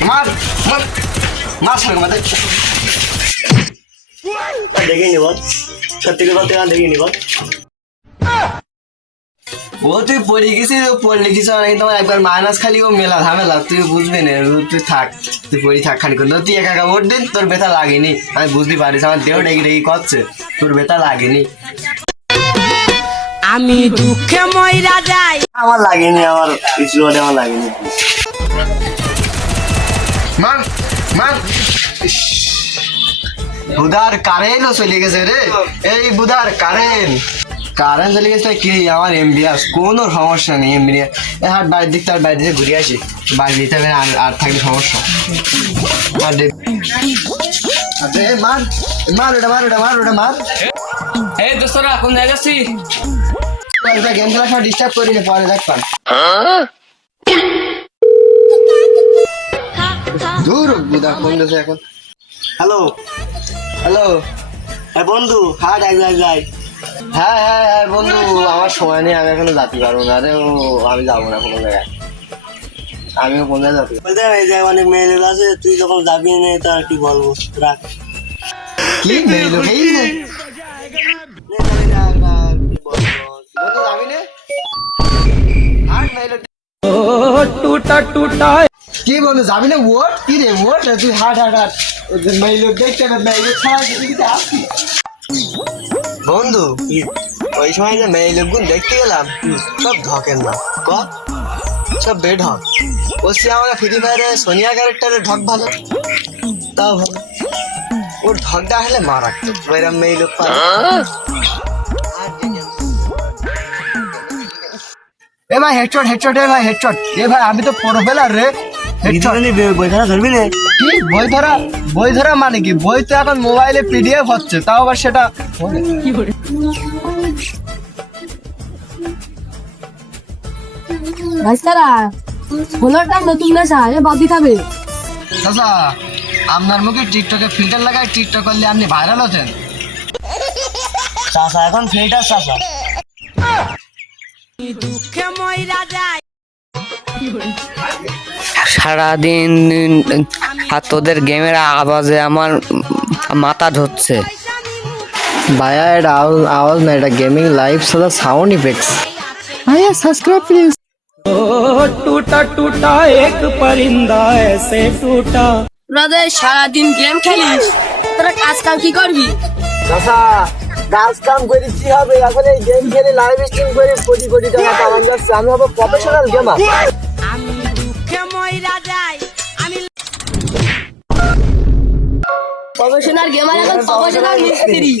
মার মার মার সঙ্গে মাঝে দেখে নিব সত্যি কথা তুই দেখে নিব ও তুই পড়ে গেছিস পড়লে কিছু না কিন্তু একবার মাইনাস খালি ও মেলা ঝামেলা তুই বুঝবি না তুই থাক তুই পড়ি থাক খালি করলে তুই একা একা ভোট দিন তোর ব্যথা লাগেনি আমি বুঝতে পারিস আমার দেহ ডেকে ডেকে করছে তোর ব্যথা লাগেনি আমি দুঃখে ময়রা যাই আমার লাগেনি আমার কিছু আমার লাগেনি মান মান বুধার কারেন্টও চলে গেছে রে এই বুধার কারেন্ট চলে গেছে কি আমার এমবিএস কোনো সমস্যা নেই এমবিএস হাট বাইরের দিক তার বাইরে ঘুরে আসি বাইরে দিতে হবে আর থাকলে সমস্যা মার মার ওটা মার ওটা মার ওটা মার এই দোস্তরা কোন জায়গায় আছি গেম খেলার সময় ডিস্টার্ব করি না পরে দেখতাম দূর বুধা কোন দেশে এখন হ্যালো হ্যালো হ্যাঁ বন্ধু হাট এক জায়গায় হ্যাঁ হ্যাঁ হ্যাঁ বন্ধু আমার সময় নেই আমি এখনো যাতে পারবো না রে ও আমি যাবো না কোনো জায়গায় আমিও কোন জায়গায় যাবো বলতে এই যে অনেক মেয়ে লোক আছে তুই যখন যাবি না তো আর কি বলবো রাখ কি মেয়ে লোক এই নে বন্ধু যাবি নে হাট মেয়ে লোক টুটা টুটা কি বন্ধু যাবি না ওট কি রে ওট তুই হাট হাট হাট মেয়ে লোক দেখতে হবে মেয়ে লোক ছাড়া কিছু আসি বন্ধু ওই সময় যে মেয়ে লোকগুলো দেখতে গেলাম সব ঢকেন না ক সব বেঢক ও সে আমরা ফ্রি ফায়ারে সোনিয়া ক্যারেক্টারে ঢক ভালো তাও ভালো ওর ঢকটা আসলে মারাত্মক ওইরকম মেয়ে লোক পায় এ ভাই হেডশট হেডশট এ ভাই হেডশট এ ভাই আমি তো প্রোফেলার রে হেডশট বই খানা ধরবি না কি বই ধরা মানে কি বই তো এখন মোবাইলে পিডিএফ হচ্ছে তাও আবার সেটা ভাইস্তারা ফোনটা নতুন নেশা এ বাদি খাবে চাচা আপনার মুখে টিকটকে ফিল্টার লাগায় টিকটক করলে আপনি ভাইরাল হচ্ছেন চাষা এখন ফিল্টার চাষা দুঃখে ময়রা যাই সারাদিন আর তোদের গেমের আওয়াজে আমার মাথা ধরছে ভাইয়া এটা আওয়াজ না এটা গেমিং লাইভ সাদা সাউন্ড ইফেক্টস ভাইয়া সাবস্ক্রাইব প্লিজ टूटा टूटा एक परिंदा ऐसे टूटा ব্রাদার সারাদিন গেম খেলিস তোরা কাজ কাম কি করবি চাচা কাজ কাম করে কি হবে এখন এই গেম খেলে লাইভ স্ট্রিম করে কোটি কোটি টাকা কামান যাচ্ছে আমি হবো প্রফেশনাল গেমার আমি দুঃখে ময়রা যাই আমি প্রফেশনাল গেমার এখন প্রফেশনাল মিস্ত্রি